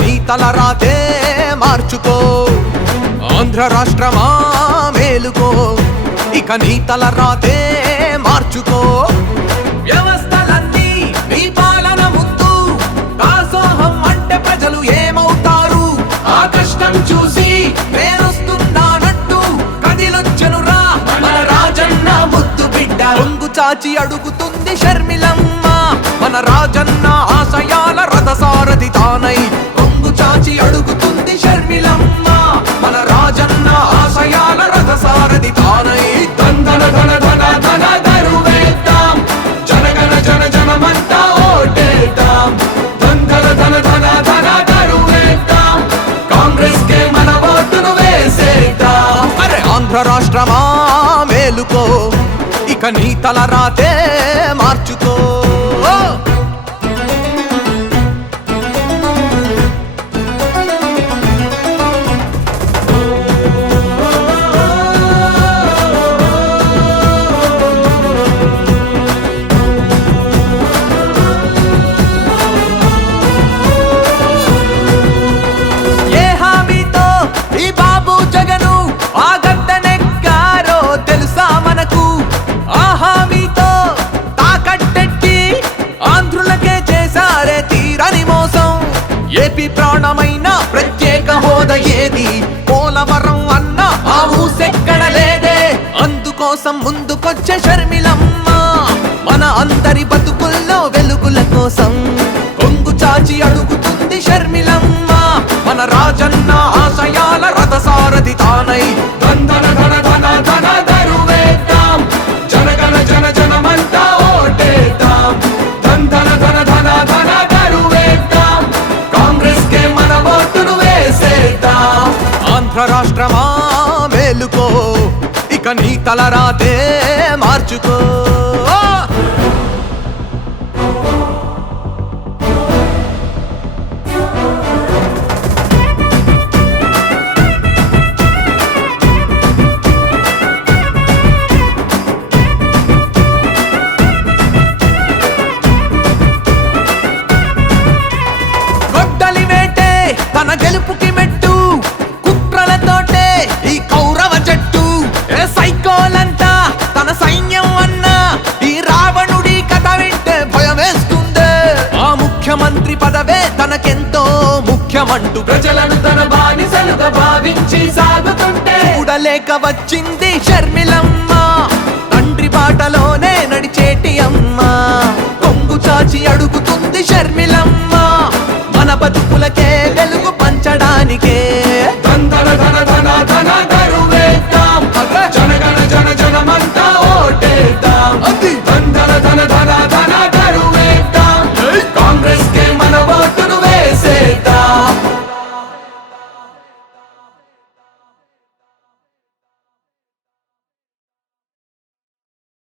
నీ తలరాతే మార్చుకో. ఆంధ్ర రాష్ట్రమా మేలుకో, ఇక నీ తలరాతే మార్చుకో. వ్యవస్థలన్నీ నీ పాలన ముందు దాసోహం అంటే ప్రజలు ఏమవుతారు? ఆ కష్టం చూసి నేనొస్తున్నానంటూ కదిలొచ్చెనురా మన రాజన్న ముద్దు బిడ్డ. కొంగు చాచి అడుగుతుంది షర్మిలమ్మ, మన రాజన్న ఆశయాల రథసారథి తానై. కొంగు చాచి అడుగుతుంది షర్మిలమ్మ, మన రాజన్న ఆశయాల రథసారథి తానై. దందన ధన ధన ధన దరువేద్దాం, జనగణ జన జనమంతా ఓటేద్దాం. దందన ధన ధన ధన దరువేద్దాం, కాంగ్రెస్ కే మన ఓటును వేసేద్దాం. అరే ఆంధ్ర రాష్ట్రమా మేలుకో, ఇక నీ తలరాతే మార్చుకో. ఏ హామీతో ఈ బాబు జగను ఆ గద్దెనెక్కారో తెలుసా మనకు? ఆ హామీతో తాకట్టెట్టి ఆంధ్రులకే చేశారే తీరని మోసం. ఏపీ ప్రాణమైన ప్రత్యేక హోదా ఏది? పోలవరం అన్న ఆ ఊసెక్కడ లేదే. అందుకోసం ముందుకొచ్చే షర్మిలమ్మ, మన అందరి బతుకుల్లో వెలుగుల కోసం. కొంగు చాచి అడుగుతుంది షర్మిలమ్మ, మన రాజన్న ఆశయాల రథసారథి తానై. దందన ధన ధన ధన దరువేద్దాం, జనగణ జన జనమంతా ఓటేద్దాం. దందన ధన ధన ధన దరువేద్దాం, కాంగ్రెస్ కే మన ఓటును వేసేద్దాం. ఆంధ్ర రాష్ట్రమా మేలుకో, ఇక నీ తలరాతే మార్చుకో. గొడ్డలి వేటే తన గెలుపుకి మెట్టు, కుట్రలతోటే ఈ కౌరవ జట్టు. ఏ సైకోలంతా తన సైన్యం అన్న ఈ రావణుడి కథ వింటే భయమేస్తుందే. ఆ ముఖ్యమంత్రి పదవే తనకెంతో ముఖ్యమంటూ ప్రజలను తన బానిసలుగా భావించి సాగుతుంటే చూడలేక వచ్చింది షర్మిలమ్మ, తండ్రి బాటలోనే నడిచేటి అమ్మ. కొంగు చాచి అడుగుతుంది షర్మిలమ్మ, మన బతుకులకే వెలుగు పంచడానికే.